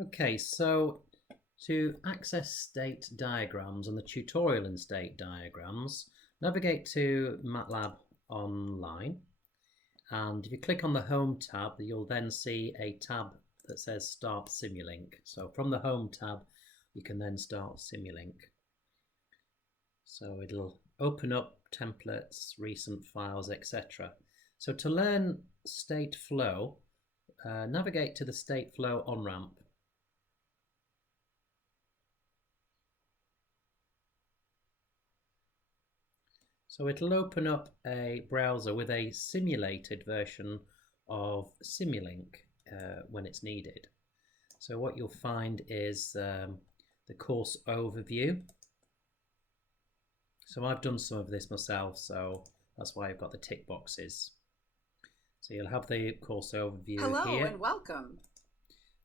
Okay, so to access state diagrams and the tutorial in state diagrams, navigate to MATLAB Online, and if you click on the Home tab, you'll then see a tab that says Start Simulink. So from the Home tab, you can then start Simulink. So it'll open up templates, recent files, etc. So to learn StateFlow, navigate to the StateFlow on-ramp. So it'll open up a browser with a simulated version of Simulink when it's needed. So what you'll find is the course overview. So I've done some of this myself, so that's why I've got the tick boxes. So you'll have the course overview here. Hello and welcome.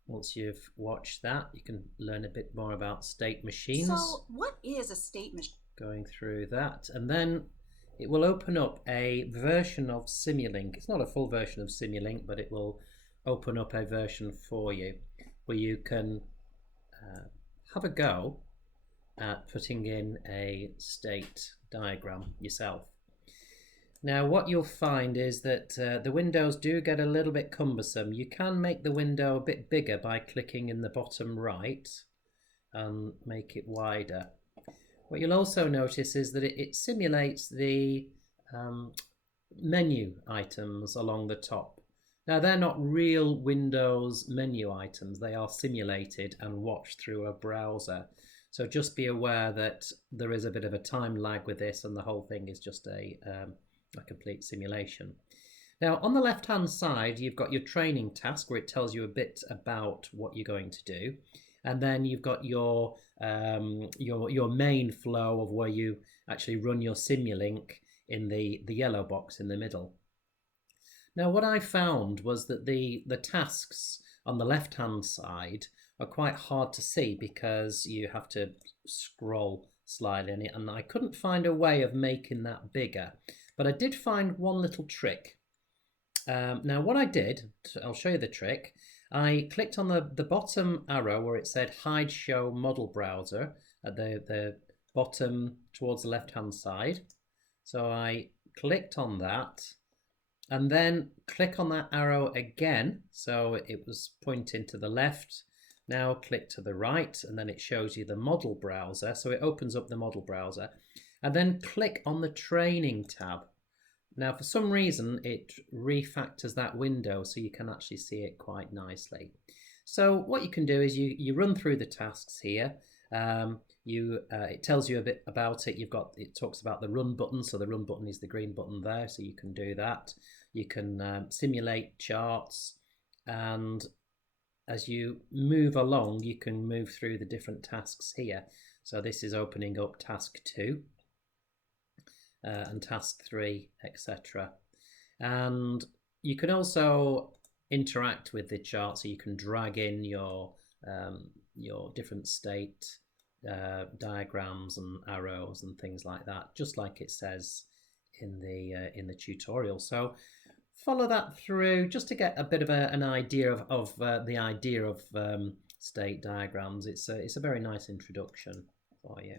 Once you've watched that, you can learn a bit more about state machines. So what is a state machine? Going through that, and then it will open up a version of Simulink. It's not a full version of Simulink, but it will open up a version for you where you can have a go at putting in a state diagram yourself. Now what you'll find is that the windows do get a little bit cumbersome. You can make the window a bit bigger by clicking in the bottom right and make it wider. What you'll also notice is that it simulates the menu items along the top. Now they're not real Windows menu items, they are simulated and watched through a browser. So just be aware that there is a bit of a time lag with this, and the whole thing is just a complete simulation. Now on the left hand side you've got your training task where it tells you a bit about what you're going to do. And then you've got your main flow of where you actually run your Simulink in the yellow box in the middle. Now what I found was that the tasks on the left hand side are quite hard to see because you have to scroll slightly in it, and I couldn't find a way of making that bigger, but I did find one little trick. Now what I did, I'll show you the trick. I clicked on the bottom arrow where it said Hide Show Model Browser at the bottom towards the left hand side. So I clicked on that and then click on that arrow again. So it was pointing to the left. Now click to the right and then it shows you the model browser. So it opens up the model browser, and then click on the training tab. Now for some reason it refactors that window so you can actually see it quite nicely. So what you can do is you run through the tasks here. It tells you a bit about it. It talks about the run button, so the run button is the green button there, so you can do that. You can simulate charts, and as you move along you can move through the different tasks here. So this is opening up task 2. And task 3, etc. And you can also interact with the chart, so you can drag in your different state diagrams and arrows and things like that, just like it says in the tutorial. So follow that through just to get a bit of an idea of the idea of state diagrams. It's a very nice introduction for you.